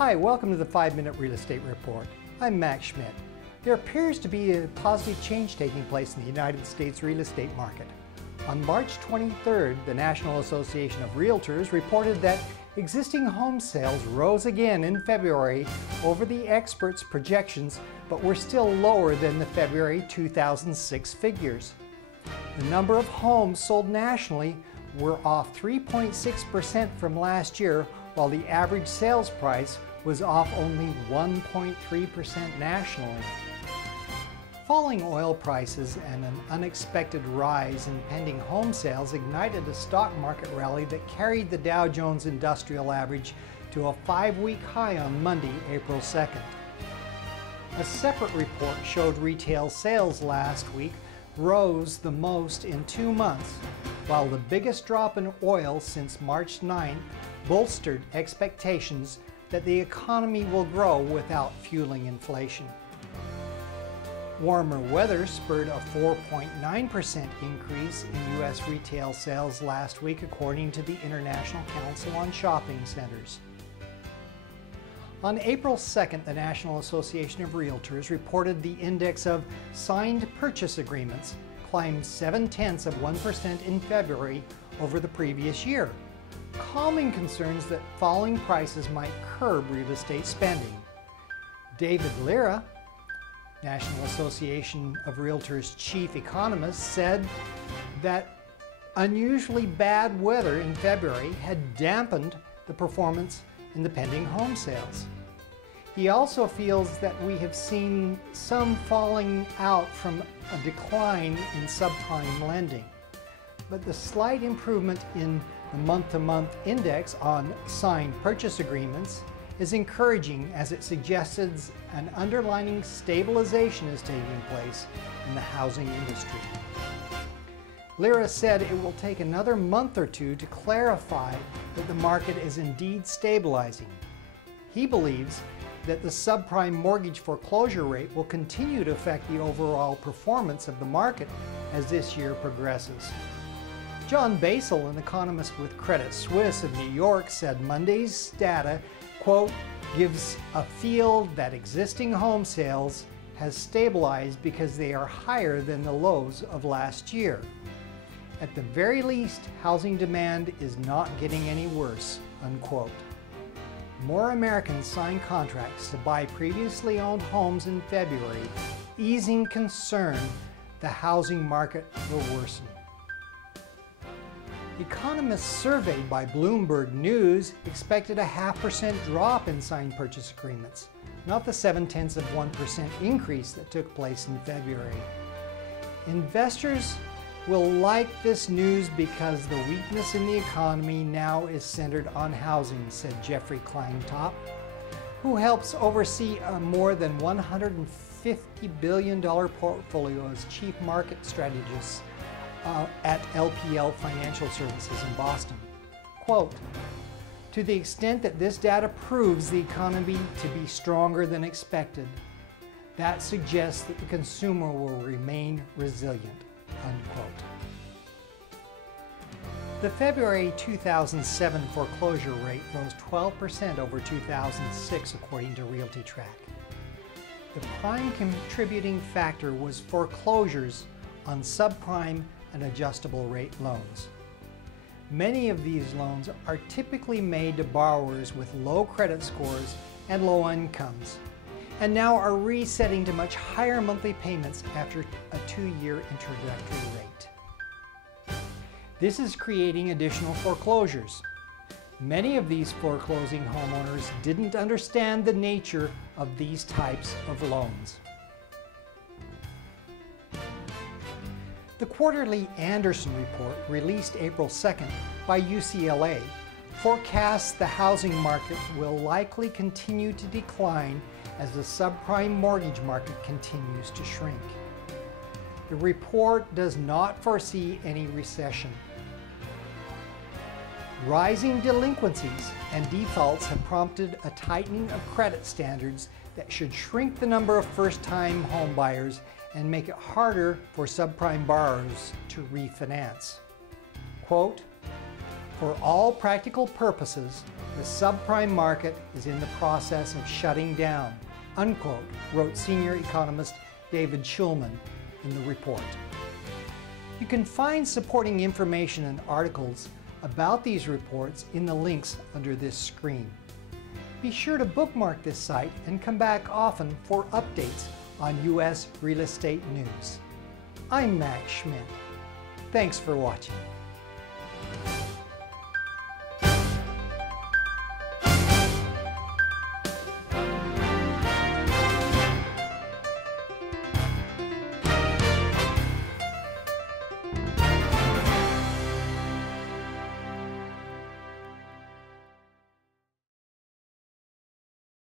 Hi, welcome to the 5-Minute Real Estate Report. I'm Max Schmidt. There appears to be a positive change taking place in the United States real estate market. On March 23rd, the National Association of Realtors reported that existing home sales rose again in February over the experts' projections, but were still lower than the February 2006 figures. The number of homes sold nationally were off 3.6% from last year, while the average sales price was off only 1.3% nationally. Falling oil prices and an unexpected rise in pending home sales ignited a stock market rally that carried the Dow Jones Industrial Average to a 5-week high on Monday, April 2nd. A separate report showed retail sales last week rose the most in 2 months, while the biggest drop in oil since March 9th bolstered expectations that the economy will grow without fueling inflation. Warmer weather spurred a 4.9% increase in U.S. retail sales last week, according to the International Council on Shopping Centers. On April 2nd, the National Association of Realtors reported the index of signed purchase agreements climbed 0.7% in February over the previous year, calming concerns that falling prices might curb real estate spending. David Lira, National Association of Realtors chief economist, said that unusually bad weather in February had dampened the performance in the pending home sales. He also feels that we have seen some falling out from a decline in subprime lending, but the slight improvement in the month-to-month index on signed purchase agreements is encouraging, as it suggested an underlying stabilization is taking place in the housing industry. Lira said it will take another month or two to clarify that the market is indeed stabilizing. He believes that the subprime mortgage foreclosure rate will continue to affect the overall performance of the market as this year progresses. John Basel, an economist with Credit Suisse of New York, said Monday's data, quote, gives a feel that existing home sales has stabilized because they are higher than the lows of last year. At the very least, housing demand is not getting any worse, unquote. More Americans signed contracts to buy previously owned homes in February, easing concern the housing market will worsen. Economists surveyed by Bloomberg News expected a 0.5% drop in signed purchase agreements, not the 0.7% increase that took place in February. Investors will like this news because the weakness in the economy now is centered on housing, said Jeffrey Kleintop, who helps oversee a more than $150 billion portfolio as chief market strategist at LPL Financial Services in Boston. Quote, to the extent that this data proves the economy to be stronger than expected, that suggests that the consumer will remain resilient, unquote. The February 2007 foreclosure rate rose 12% over 2006, according to RealtyTrack. The prime contributing factor was foreclosures on subprime and adjustable rate loans. Many of these loans are typically made to borrowers with low credit scores and low incomes, and now are resetting to much higher monthly payments after a 2-year introductory rate. This is creating additional foreclosures. Many of these foreclosing homeowners didn't understand the nature of these types of loans. The quarterly Anderson Report, released April 2nd by UCLA, forecasts the housing market will likely continue to decline as the subprime mortgage market continues to shrink. The report does not foresee any recession. Rising delinquencies and defaults have prompted a tightening of credit standards that should shrink the number of first-time home buyers and make it harder for subprime borrowers to refinance. Quote, For all practical purposes, the subprime market is in the process of shutting down, unquote, wrote senior economist David Schulman in the report. You can find supporting information and articles about these reports in the links under this screen. Be sure to bookmark this site and come back often for updates on U.S. real estate news. I'm Max Schmidt. Thanks for watching.